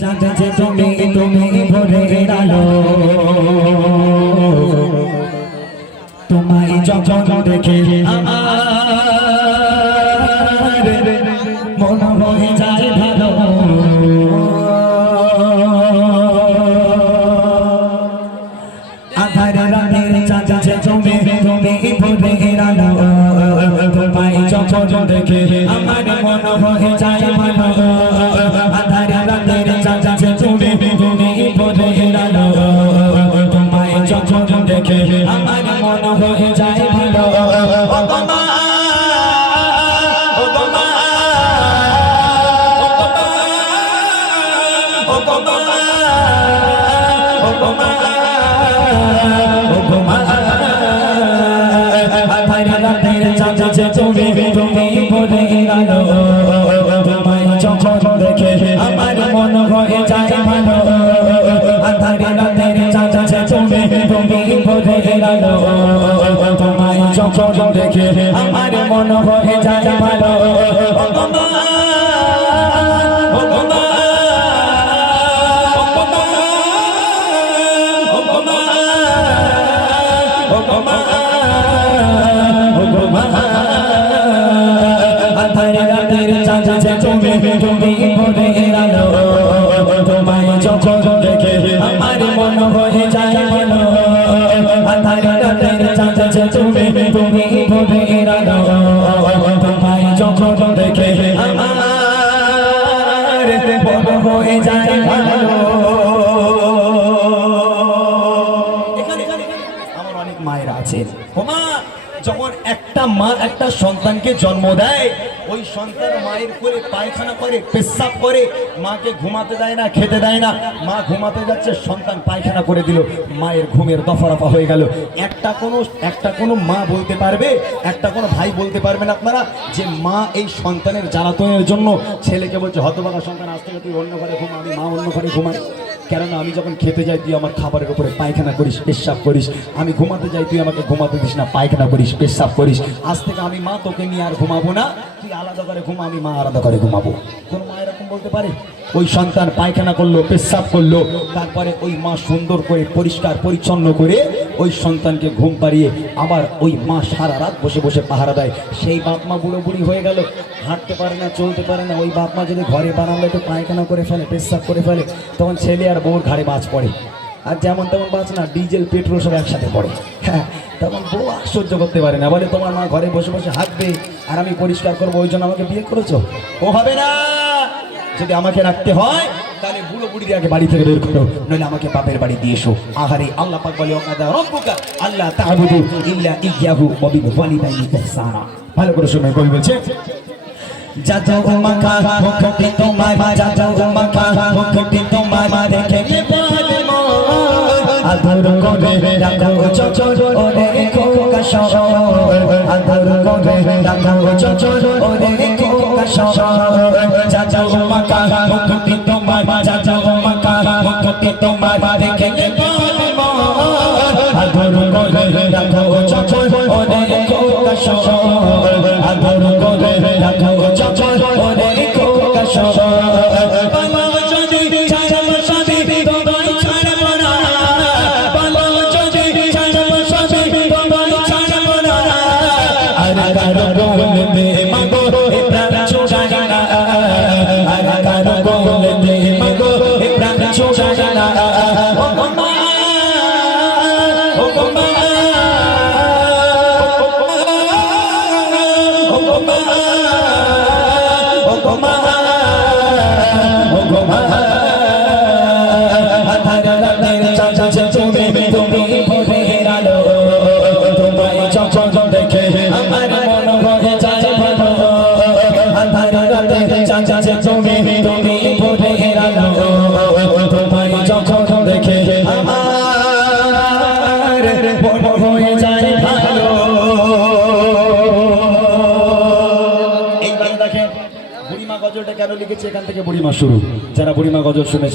চাঁদে তুমি ভরে আলো তোমায় যখন দেখে আমার মন হয়ে যায় ভালো আধার রাতের চাঁদে তুমি ভরে আলো তোমায় যখন দেখে আমার মন হয়ে যায় ভালো আধার রাতের চাঁদে তুমি ভরে আলো তোমায় যখন দেখে আমার মন হয়ে যায় ভালো তুমি ভরে আলো তোমায় যখন দেখে আমার মন হয়ে যায় ভালো আধার রাতের চাঁদে তুমি ভরে আলো তোমায় যখন দেখে আমার মন হয়ে যায় ভালো তুমি ভরে আলো তোমায় যখন দেখে আমার মন হয়ে যায় ভালো আধার রাতের চাঁদে তুমি ভরে আলো তোমায় যখন দেখে আমার মন হয়ে যায় ভালো। এখানে আমার অনেক মায়েরা আছে ওমা যখন একটা মা একটা সন্তানকে জন্ম দেয় ওই সন্তান মায়ের করে পায়খানা করে পেশাব করে মাকে ঘুমাতে দেয় না খেতে দেয় না মা ঘুমাতে যাচ্ছে সন্তান পায়খানা করে দিল মায়ের ঘুমের দফারফা হয়ে গেল একটা কোনো মা বলতে পারবে একটা কোনো ভাই বলতে পারবেন আপনারা যে মা এই সন্তানের জ্বালাতনের জন্য ছেলেকে বলছে হতভাগা সন্তান আজ থেকে তুই অন্য ঘরে ঘুমা আমি মা অন্য ঘরে ঘুমাই কেননা আমি যখন খেতে যাই তুই আমার খাবারের উপরে পায়খানা করিস পেশাব করিস আমি ঘুমাতে যাই তুই আমাকে ঘুমাতে দিস না পায়খানা করিস পেশাব করিস আজ থেকে আমি মা তোকে নিয়ে আর ঘুমাবো না তুই আলাদা করে ঘুমা আমি মা আলাদা করে ঘুমাবো কোন মা এরকম বলতে পারে ওই সন্তান পায়খানা করলো পেশাব করলো তারপরে ওই মা সুন্দর করে পরিষ্কার পরিচ্ছন্ন করে ওই সন্তানকে ঘুম পাড়িয়ে আবার ওই মা সারা রাত বসে বসে পাহারা দেয় সেই বাপ মা বুড়ো বুড়ি হয়ে গেল হাঁটতে পারে না চলতে পারে না ওই বাপ মা যদি ঘরে বানালে তো পায়খানা করে ফেলে পেশাব করে ফেলে তখন ছেলে আর বউর ঘাড়ে বাজ পড়ে আর যেমন তেমন বাজ না ডিজেল পেট্রোল সব একসাথে পড়ে হ্যাঁ তখন বউ আর সহ্য করতে পারে না বলে তোমার মা ঘরে বসে বসে হাঁটবে আর আমি পরিষ্কার করবো ওই জন্য আমাকে বিয়ে করেছো ও হবে না যদি আমাকে রাখতে হয় তাহলে বুড়ো বুড়ি আগে বাড়ি থেকে বের করো নইলে আমাকে বাপের বাড়ি দিয়ে এসো আহারে আল্লাহ পাক বলে ওয়াদা রাব্বুকা আল্লাহ তা'বুদু ইল্লা ইয়্যাহু ওয়া বিল ওয়ালিদাইনি ইহসানা ভালো করে শুনুন কবি বলছে যা যাও মাখা মুখটি তোমার যা যাও মাখা মুখটি তোমার দেখে বলে মো আদর করে রাখো চচর ওরে খোকা শহর আদর করে রাখো চচর ওরে খোকা শহর যা যাও মাখা মুখটি তোমার যা যাও মাখা মুখটি তোমার দেখে বলে মো আদর করে রাখো চচর ওরে খোকা শহর আদর করে রাখো চচর ওরে খোকা শহর বাবা যদি ছাড়ব সাথী তোমায় ছাড়ব না বাবা যদি ছাড়ব সাথী তোমায় ছাড়ব না আর কারো বলতে মাগো এ প্রাণ ছোড়ায় না আর কারো বলতে মাগো এ প্রাণ ছোড়ায় না ও মা ও মা বুড়িমা গজলটা কেন লিখেছে এখান থেকে বুড়িমা শুরু যারা বুড়িমা গজল শুনেছে